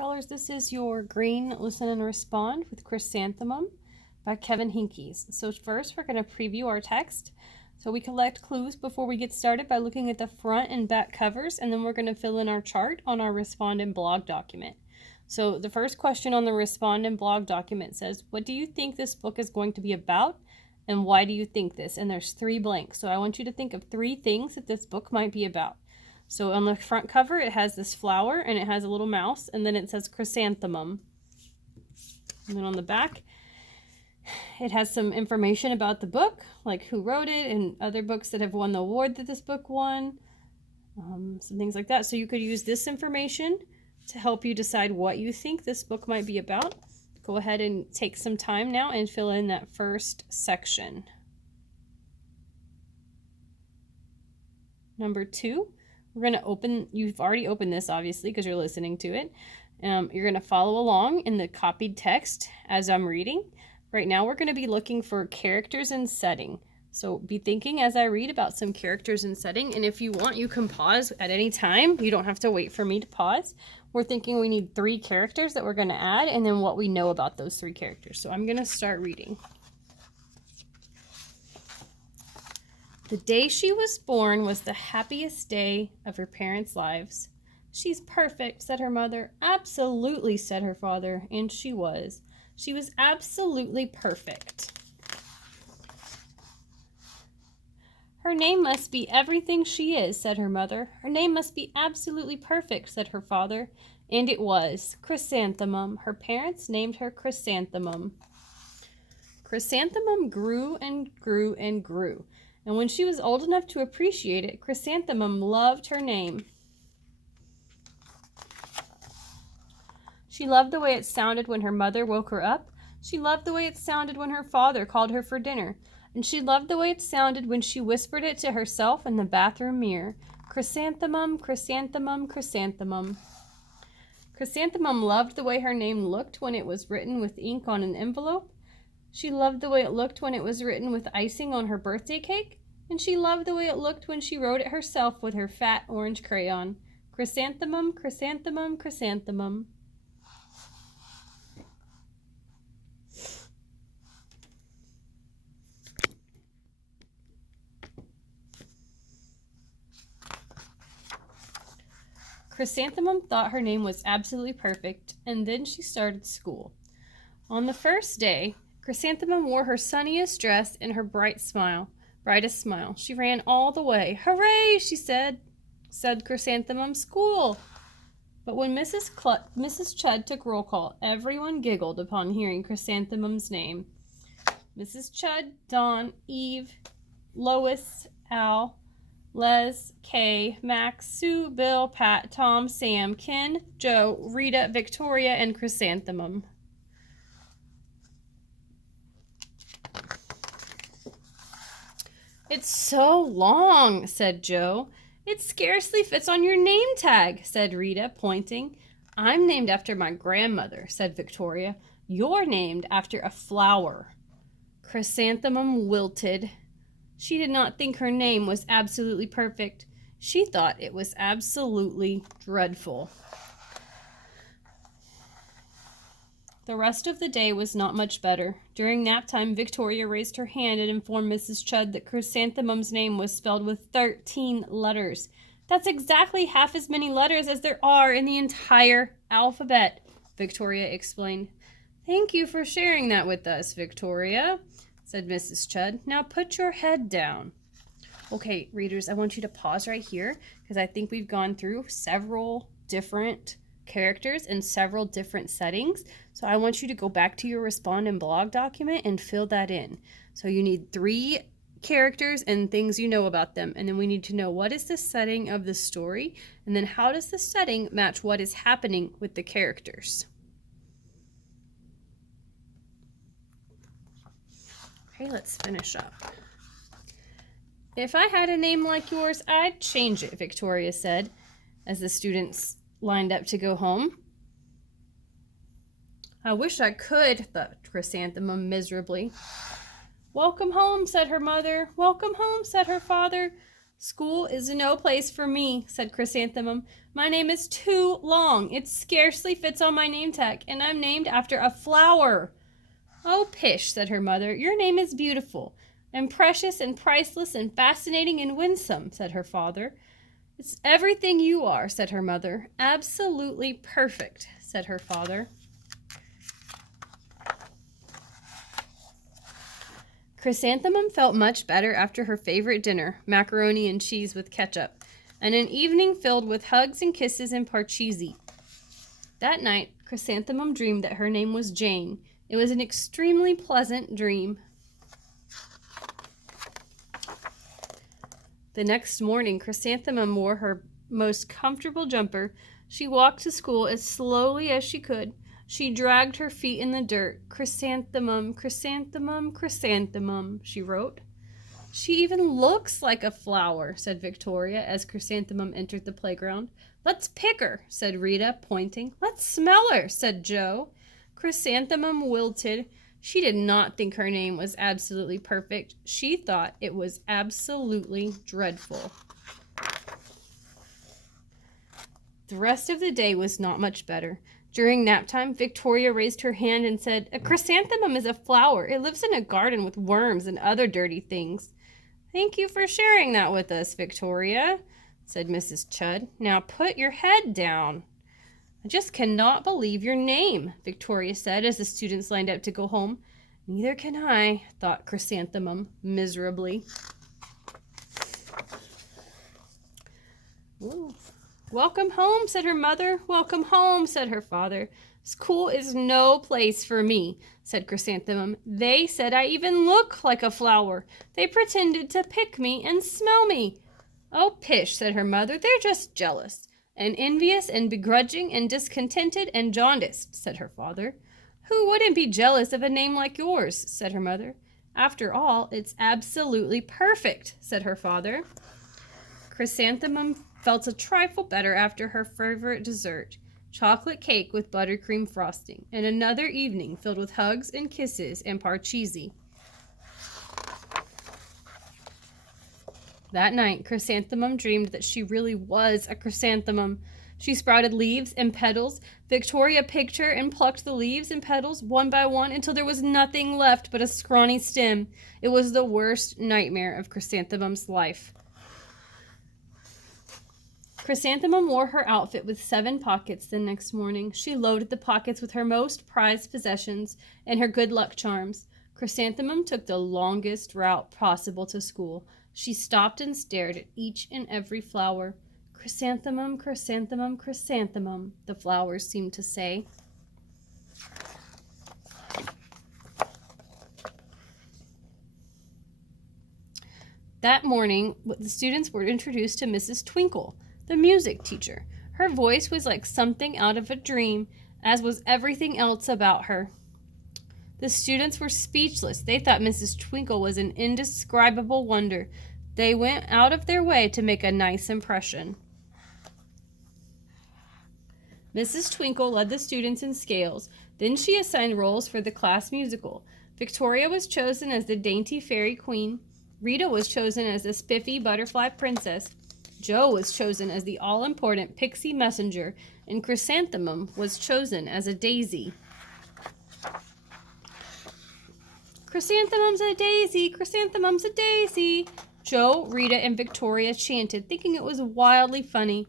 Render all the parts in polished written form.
Scholars, this is your Green Listen and Respond with Chrysanthemum by Kevin Hinkes. So first we're going to preview our text. So we collect clues before we get started by looking at the front and back covers, and then we're going to fill in our chart on our Respondent blog document. So the first question on the Respondent blog document says, what do you think this book is going to be about, and why do you think this? And there's 3 blanks. So I want you to think of 3 things that this book might be about. So on the front cover, it has this flower, and it has a little mouse, and then it says chrysanthemum. And then on the back, it has some information about the book, like who wrote it, and other books that have won the award that this book won, some things like that. So you could use this information to help you decide what you think this book might be about. Go ahead and take some time now and fill in that first section. Number 2. We're going to open, you've already opened this obviously because you're listening to it. You're going to follow along in the copied text as I'm reading. Right now we're going to be looking for characters and setting. So be thinking as I read about some characters and setting, and if you want you can pause at any time. You don't have to wait for me to pause. We're thinking we need 3 characters that we're going to add, and then what we know about those 3 characters. So I'm going to start reading. The day she was born was the happiest day of her parents' lives. She's perfect, said her mother. Absolutely, said her father, and she was. She was absolutely perfect. Her name must be everything she is, said her mother. Her name must be absolutely perfect, said her father, and it was. Chrysanthemum. Her parents named her Chrysanthemum. Chrysanthemum grew and grew and grew. And when she was old enough to appreciate it, Chrysanthemum loved her name. She loved the way it sounded when her mother woke her up. She loved the way it sounded when her father called her for dinner. And she loved the way it sounded when she whispered it to herself in the bathroom mirror. Chrysanthemum, chrysanthemum, chrysanthemum. Chrysanthemum loved the way her name looked when it was written with ink on an envelope. She loved the way it looked when it was written with icing on her birthday cake, and she loved the way it looked when she wrote it herself with her fat orange crayon. Chrysanthemum, chrysanthemum, chrysanthemum. Chrysanthemum thought her name was absolutely perfect, and then she started school. On the first day, Chrysanthemum wore her sunniest dress and her brightest smile. She ran all the way. Hooray, she said Chrysanthemum, school. But when Mrs. Chud took roll call, everyone giggled upon hearing Chrysanthemum's name. Mrs. Chud, Dawn, Eve, Lois, Al, Les, Kay, Max, Sue, Bill, Pat, Tom, Sam, Ken, Joe, Rita, Victoria, and Chrysanthemum. It's so long, said Joe. It scarcely fits on your name tag, said Rita, pointing. I'm named after my grandmother, said Victoria. You're named after a flower. Chrysanthemum wilted. She did not think her name was absolutely perfect. She thought it was absolutely dreadful. The rest of the day was not much better. During nap time, Victoria raised her hand and informed Mrs. Chud that Chrysanthemum's name was spelled with 13 letters. That's exactly half as many letters as there are in the entire alphabet, Victoria explained. Thank you for sharing that with us, Victoria, said Mrs. Chud. Now put your head down. Okay, readers, I want you to pause right here because I think we've gone through several different characters in several different settings. So I want you to go back to your Respondent blog document and fill that in. So you need 3 characters and things you know about them. And then we need to know what is the setting of the story, and then how does the setting match what is happening with the characters. Okay, let's finish up. If I had a name like yours, I'd change it, Victoria said, as the students lined up to go home. I wish I could, thought Chrysanthemum miserably. Welcome home, said her mother. Welcome home, said her father. School is no place for me, said Chrysanthemum. My name is too long. It scarcely fits on my name tag, and I'm named after a flower. Oh, pish, said her mother. Your name is beautiful, and precious, and priceless, and fascinating, and winsome, said her father. It's everything you are, said her mother. Absolutely perfect, said her father. Chrysanthemum felt much better after her favorite dinner, macaroni and cheese with ketchup, and an evening filled with hugs and kisses and parcheesi. That night, Chrysanthemum dreamed that her name was Jane. It was an extremely pleasant dream. The next morning, Chrysanthemum wore her most comfortable jumper. She walked to school as slowly as she could. She dragged her feet in the dirt. Chrysanthemum, chrysanthemum, chrysanthemum, she wrote. She even looks like a flower, said Victoria as Chrysanthemum entered the playground. Let's pick her, said Rita, pointing. Let's smell her, said Joe. Chrysanthemum wilted. She did not think her name was absolutely perfect. She thought it was absolutely dreadful. The rest of the day was not much better. During nap time, Victoria raised her hand and said, A chrysanthemum is a flower. It lives in a garden with worms and other dirty things. Thank you for sharing that with us, Victoria, said Mrs. Chudd. Now put your head down. I just cannot believe your name, Victoria said as the students lined up to go home. Neither can I, thought Chrysanthemum miserably. Ooh. Welcome home, said her mother. Welcome home, said her father. School is no place for me, said Chrysanthemum. They said I even look like a flower. They pretended to pick me and smell me. Oh, pish, said her mother. They're just jealous, and envious, and begrudging, and discontented, and jaundiced, said her father. Who wouldn't be jealous of a name like yours, said her mother. After all, it's absolutely perfect, said her father. Chrysanthemum felt a trifle better after her favorite dessert, chocolate cake with buttercream frosting, and another evening filled with hugs and kisses and parcheesi. That night, Chrysanthemum dreamed that she really was a chrysanthemum. She sprouted leaves and petals. Victoria picked her and plucked the leaves and petals one by one until there was nothing left but a scrawny stem. It was the worst nightmare of Chrysanthemum's life. Chrysanthemum wore her outfit with 7 pockets the next morning. She loaded the pockets with her most prized possessions and her good luck charms. Chrysanthemum took the longest route possible to school. She stopped and stared at each and every flower. Chrysanthemum, chrysanthemum, chrysanthemum, the flowers seemed to say. That morning, the students were introduced to Mrs. Twinkle, the music teacher. Her voice was like something out of a dream, as was everything else about her. The students were speechless. They thought Mrs. Twinkle was an indescribable wonder. They went out of their way to make a nice impression. Mrs. Twinkle led the students in scales. Then she assigned roles for the class musical. Victoria was chosen as the dainty fairy queen. Rita was chosen as the spiffy butterfly princess. Joe was chosen as the all-important pixie messenger, and Chrysanthemum was chosen as a daisy. Chrysanthemum's a daisy, chrysanthemum's a daisy. Joe, Rita, and Victoria chanted, thinking it was wildly funny.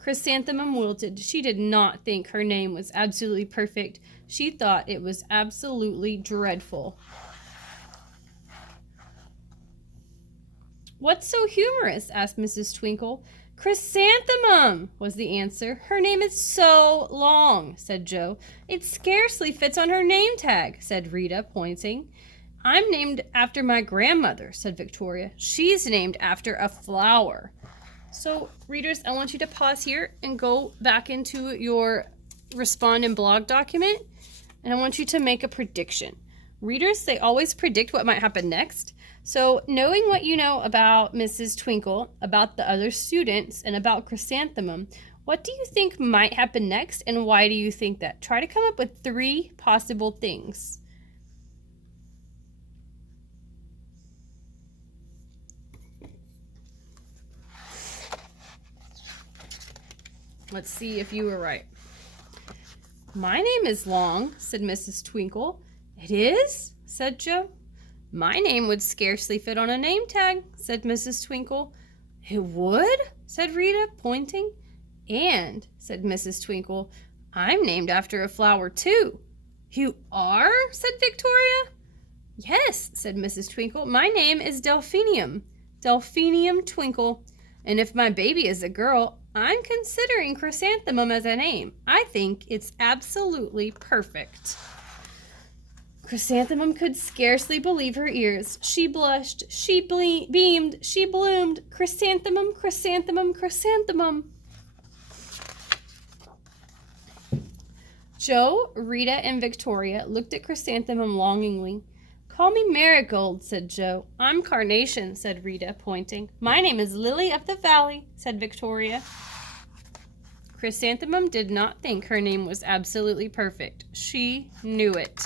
Chrysanthemum wilted. She did not think her name was absolutely perfect. She thought it was absolutely dreadful. What's so humorous? Asked Mrs. Twinkle. Chrysanthemum, was the answer. Her name is so long, said Joe. It scarcely fits on her name tag, said Rita, pointing. I'm named after my grandmother, said Victoria. She's named after a flower. So, readers, I want you to pause here and go back into your Respond and Blog document, and I want you to make a prediction. Readers, they always predict what might happen next. So, knowing what you know about Mrs. Twinkle, about the other students, and about Chrysanthemum, what do you think might happen next, and why do you think that? Try to come up with 3 possible things. Let's see if you were right. My name is Long, said Mrs. Twinkle. It is? Said Joe. My name would scarcely fit on a name tag, said Mrs. Twinkle. It would? Said Rita, pointing. And, said Mrs. Twinkle, I'm named after a flower, too. You are? Said Victoria. Yes, said Mrs. Twinkle. My name is Delphinium. Delphinium Twinkle. And if my baby is a girl, I'm considering Chrysanthemum as a name. I think it's absolutely perfect. Chrysanthemum could scarcely believe her ears. She blushed, she beamed, she bloomed. Chrysanthemum, chrysanthemum, chrysanthemum. Joe, Rita, and Victoria looked at Chrysanthemum longingly. Call me Marigold, said Joe. I'm Carnation, said Rita, pointing. My name is Lily of the Valley, said Victoria. Chrysanthemum did not think her name was absolutely perfect. She knew it.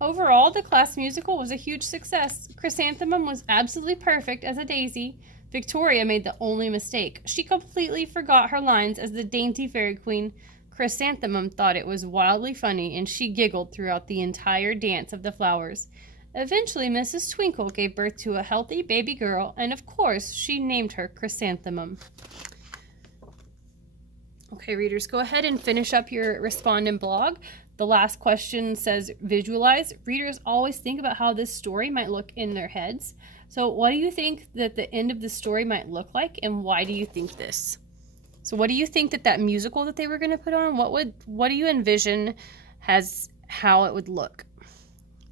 Overall, the class musical was a huge success. Chrysanthemum was absolutely perfect as a daisy. Victoria made the only mistake. She completely forgot her lines as the dainty fairy queen. Chrysanthemum thought it was wildly funny, and she giggled throughout the entire dance of the flowers. Eventually, Mrs. Twinkle gave birth to a healthy baby girl, and of course, she named her Chrysanthemum. Okay, readers, go ahead and finish up your respondent blog. The last question says visualize. Readers always think about how this story might look in their heads. So what do you think that the end of the story might look like, and why do you think this? So what do you think that musical that they were going to put on, what do you envision as how it would look?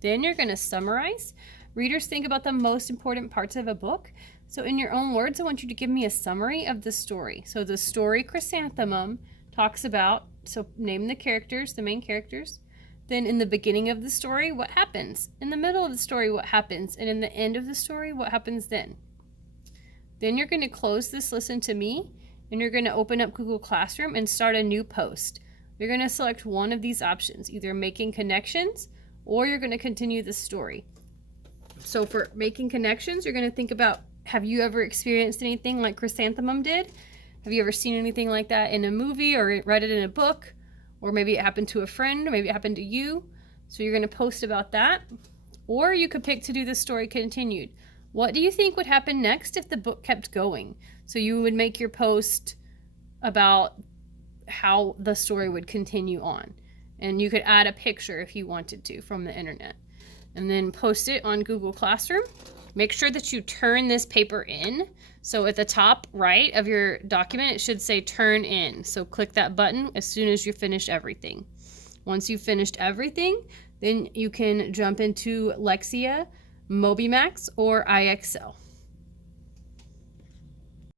Then you're going to summarize. Readers think about the most important parts of a book. So in your own words, I want you to give me a summary of the story. So the story Chrysanthemum talks about, so name the characters, the main characters. Then in the beginning of the story, what happens? In the middle of the story, what happens? And in the end of the story, what happens then? Then you're going to close this Listen to Me, and you're going to open up Google Classroom and start a new post. You're going to select one of these options, either making connections or you're going to continue the story. So for making connections, you're going to think about, have you ever experienced anything like Chrysanthemum did? Have you ever seen anything like that in a movie or read it in a book? Or maybe it happened to a friend, or maybe it happened to you. So you're going to post about that. Or you could pick to do the story continued. What do you think would happen next if the book kept going? So you would make your post about how the story would continue on. And you could add a picture if you wanted to from the internet. And then post it on Google Classroom. Make sure that you turn this paper in. So at the top right of your document, it should say turn in. So click that button as soon as you finish everything. Once you've finished everything, then you can jump into Lexia, MobyMax, or IXL.